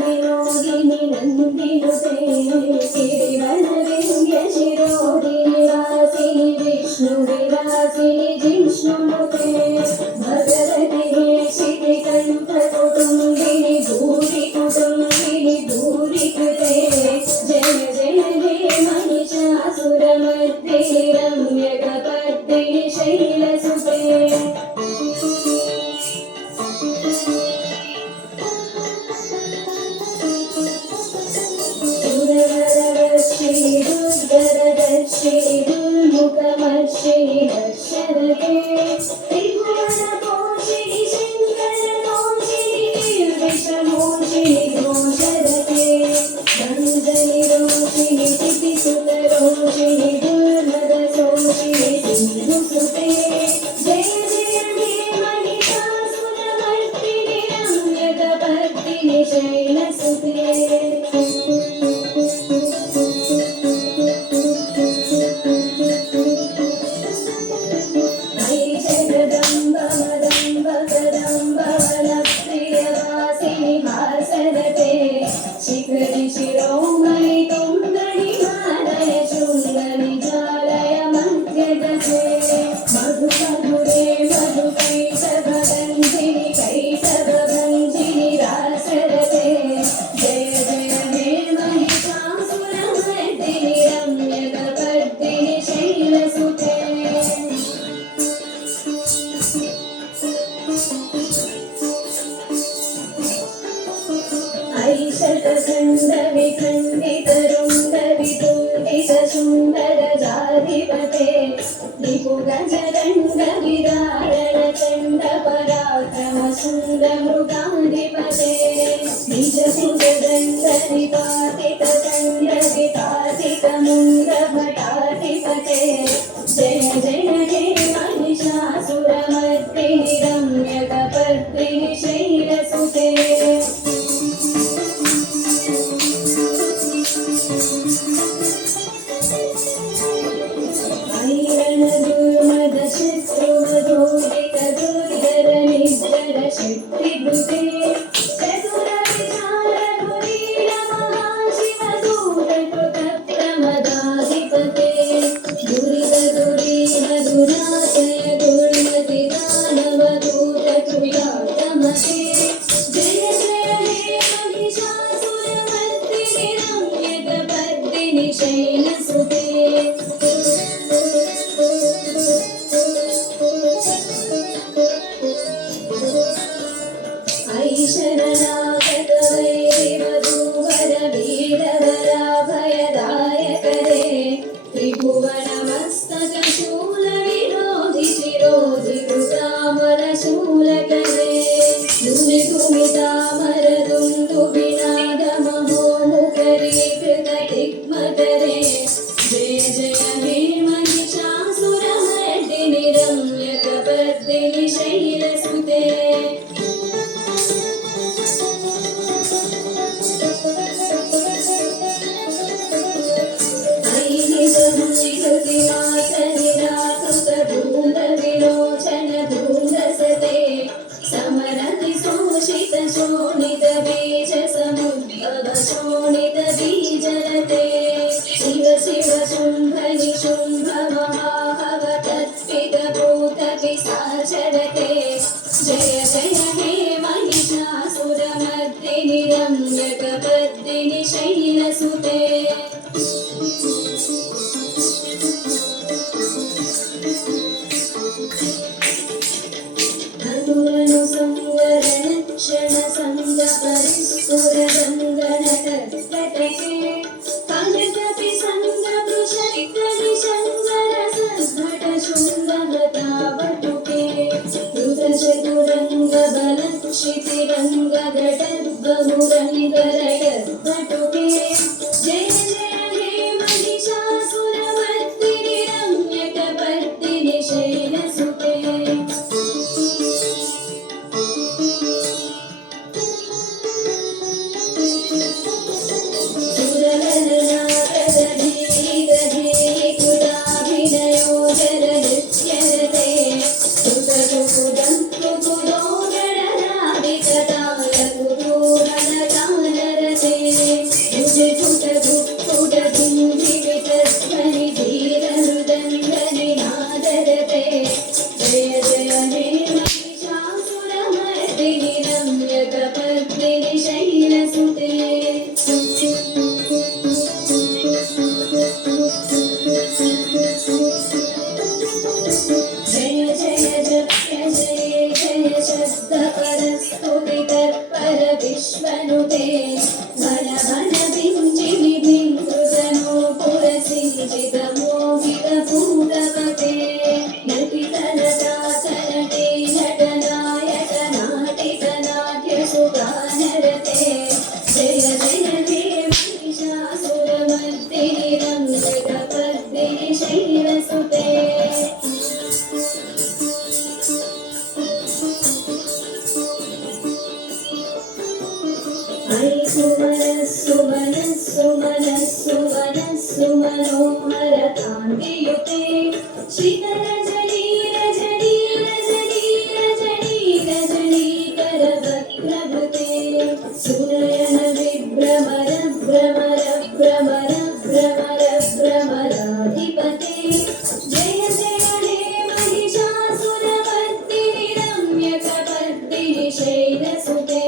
ವಿನೋದಿನಿ ನಂದಿನುತೆ ಗಿರಿವರವಿಂದ್ಯ ಶಿರೋದಿನಿ ವಾಸಿನಿ ವಿಷ್ಣು ವಿಲಾಸಿನಿ ಜಿಷ್ಣುನುತೆ ಭಗವತಿ ಶ್ರೀ ಕಂಠ ಕುಟುಂಬಿನಿ ಭೂರಿ ಕುಟುಂಬಿನಿ ಭೂರಿ ಕೃತೆ ಜಯ ಜಯ ಹೇ महिषासुरमर्दिनि रम्यकपर्दिनि शैलसुते सुरवरवर्षिणि दुर्धरदर्शिनि दुर्मुखमर्षिणि दर्शरते त्रिभुवनपोषिणि शङ्करदोषिणि निर्विषमोषिणि घोषरते धनुजनिरोषिणि चितिसुतरोषिणि दुर्मदशोषिणि सिन्धुसुते जय जय हे महिषासुरमर्दिनि रम्यकपर्दिनि शैलसुते जगदम्ब मदम्ब कदम्ब वनप्रियवासिनि भासरते शिखरि शिरोमणि तुङ्गणि मालय शृङ्गणि जालय मध्यगते मधुमधुरे मधुकैटभगन्धिनि कैटभभञ्जिनि रासरते जय जय हे महिषासुरमर्दिनि रम्यकपर्दिनि शैलसुते ऐषतखण्डविखण्डितरुण्डवितुण्डितसुन्दरजाधिपते रिपुगजदण्डविदारणचण्डपराक्रमसुन्दरमृगाधिपते निजसुतदण्डवितातितदण्डवितातितमुण्डभटाधिपते जय जय हे महिषासुरमर्दिनि रम्यकपर्दिनि शैलसुते शक्तिभृते चतुरविचारधुरीरमहाशिवदूतकृतप्रमदाधिपते दुरितदुरीहदुराशय दुर्मतिदानवदूतकृयातमते जय जय हे महिषासुरमर्दिनि रम्यकपर्दिनि शैलसुते शरणागतवैरिवधूवरवीरवराभयदायकरे त्रिभुवनमस्तकशूलविरोधि शिरोधि कृतामरशूलकरे दुनिदुमितामरदुन्दुभिनादमहोमुखरीकृतदिग्मकरे जय जय हे महिषासुरमर्दिनि रम्यकपर्दिनि शैलसुते धूलविलोचनधूलसते समरति शोषितशोणितबीजसमुद्भवशोणितबीजरते शिव शिव शुम्भनि शुम्भमहाभवतत्पितभूतपिशाचरते जय जय हे महिषासुरमर्दिनि रम्यकपर्दिनि शैलसुते क्षणसङ्गपरिस्फुरदङ्गनकर्कटे कलकपि सङ्गवृषरिक्तनिशङ्गरसद्भटशृङ्गवतावटुके द्रुतचतुरङ्गबलक्षितिरङ्गघटद्वमुरलिधरयद्भटुके जय जय हे महिषासुरमर्दिनि रम्यकपर्दिनि शैलसुते कुकुदं कुकुदो गणनादिकताल कुतूहलताल सुते घन घन पिञ्जिनि बिन्दुजनो पुरसिंचित मोहित पूगवते नटितलता चलते नटनायक नाटिक नाट्य सुगानरते जय जय हे महिषासुरमर्दिनि रम्यकपर्दिनि शैलसुते सुमनोहरकान्तियुते श्रीधरजनीरजनीरजनीरजनीकरवक्त्रभृते सुनयन विभ्रमर भ्रमर भ्रमर भ्रमर भ्रमराधिपते जय जय हे महिषासुरमर्दिनि रम्यकपर्दिनि शैलसुते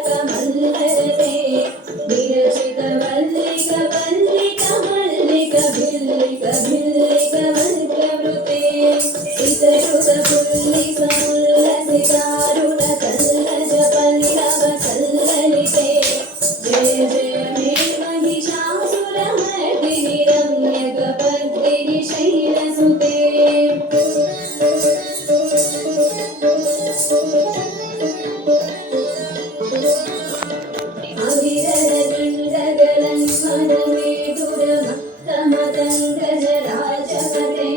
मल्लिकरल्लकमल्लिकरल्लकमल्लरते विरचितवल्लिकवल्लिकमल्लिकभिल्लिकभिल्लिकवल्कवृते सितरुतपुल्लिसमुल्लसितारुणकल्लजपल्लवकल्ललिते जय जय हे महिषासुरमर्दिनि रम्यकपर्दिनि शैलसुते अविरलगण्डगलन्मनमेधुरमत्तमदङ्गजराजपते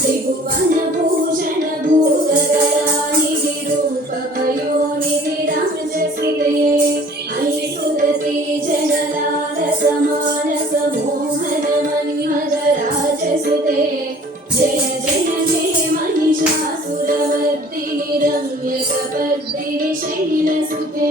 त्रिभुवनभूषण भूतकरानिधिरूपपयोनिधिराजसिते अयि सुरते जनलालसमोहनमन्मथराजसुते जय जय हे महिषासुरमर्दिनि रम्यकपर्दिनि शैलसुते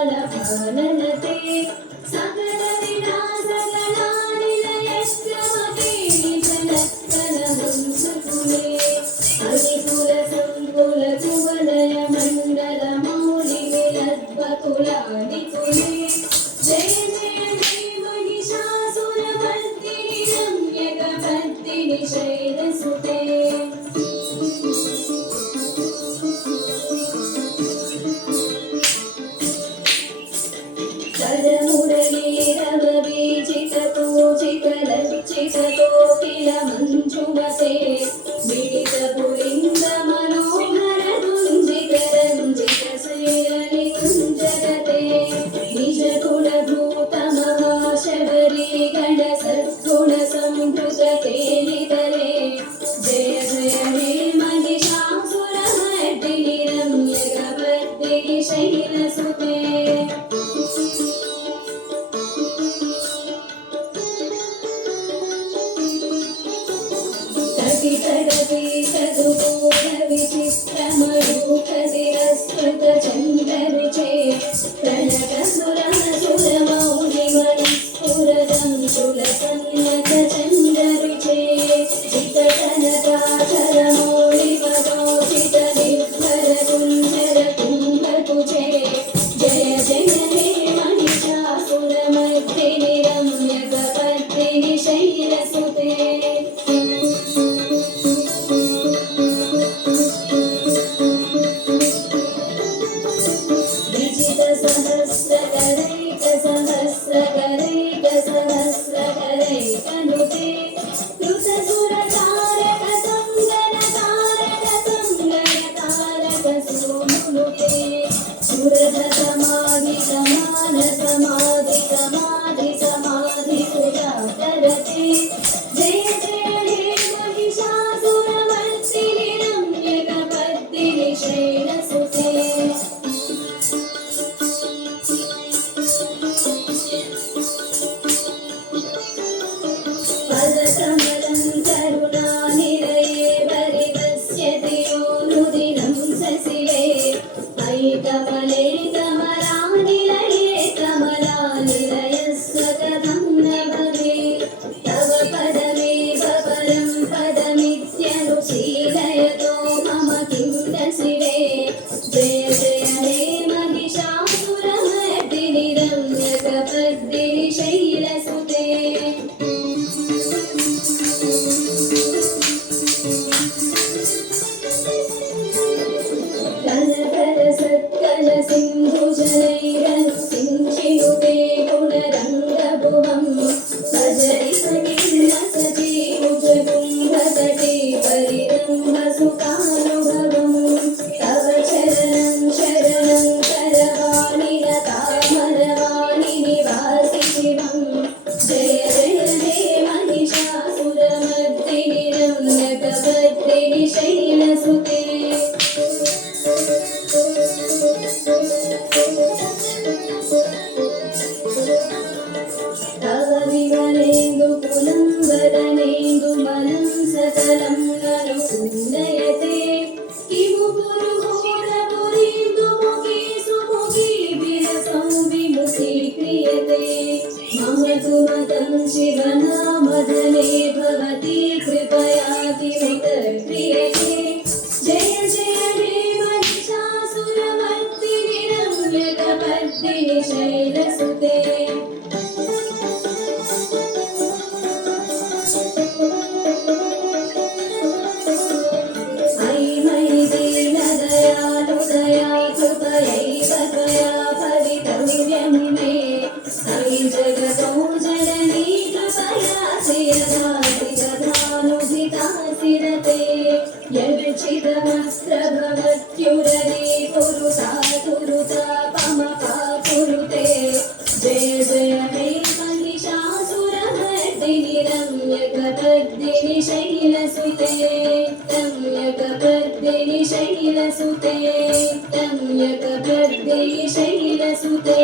मलकान्तिकलाकलितामलभानलते सकलविलासकलानिलयश्रमते निजनत्कलहंसकुले हरिपुरसङ्कुलकुवलयमण्डलमौलिविलद्वकुलानिकुले जय जय हे महिषासुरमर्दिनि रम्यकपर्दिनि शैलसुते करमुरलीरववीचिततोचितलज्जितकोकिलमञ्जुमते मिलितपुलिङ्गमनोहरदुञ्जितरञ्जितशैलनिकुञ्जगते निजगुणभूतमहाशबरी गणसद्गुणसम्भृतकेलितरे जय जय हे महिषासुरमर्दिनि रम्यकपर्दिनि शैलसुते विचित्रमयूखशिरस्कृतचन्द्ररुचे प्रणतसुरसुरमौलिमणिस्फुरदं चुलसन्नतचन्द्ररुचे चितकनकाधरमौलिपदोचितनिर्भरकुण्डरकुम्भकुचे जय जय हे महिषासुरमर्दिनि रम्यकपर्दिनि शैलसुते सहस्रकरैकसहस्रकरैकसहस्रकरैकनुते कृतसुरतारकसंगरतारकसुन्दरतारकसोनुते सुरधसमाधिसमाधिसमाधिसमाधिसुजातरते जय जय हे महिषासुरमर्दिनि रम्यकपर्दिनि शैलसुते पदकमलं करुणानिलये परिदस्यति योनुदिनं सशिले अयि कमले कमलानिलये कमलानिलयस्व कथं न भवेत् तव पद यदासिरते यविचितमस्त्रभवत्युररी कुरुता कुरुता पमपा कुरुते जय जय हे महिषासुरमर्दिनि रम्यकपर्दिनि शैलसुते रम्यकपर्दिनि शैलसुते रम्यकपर्दिनि शैलसुते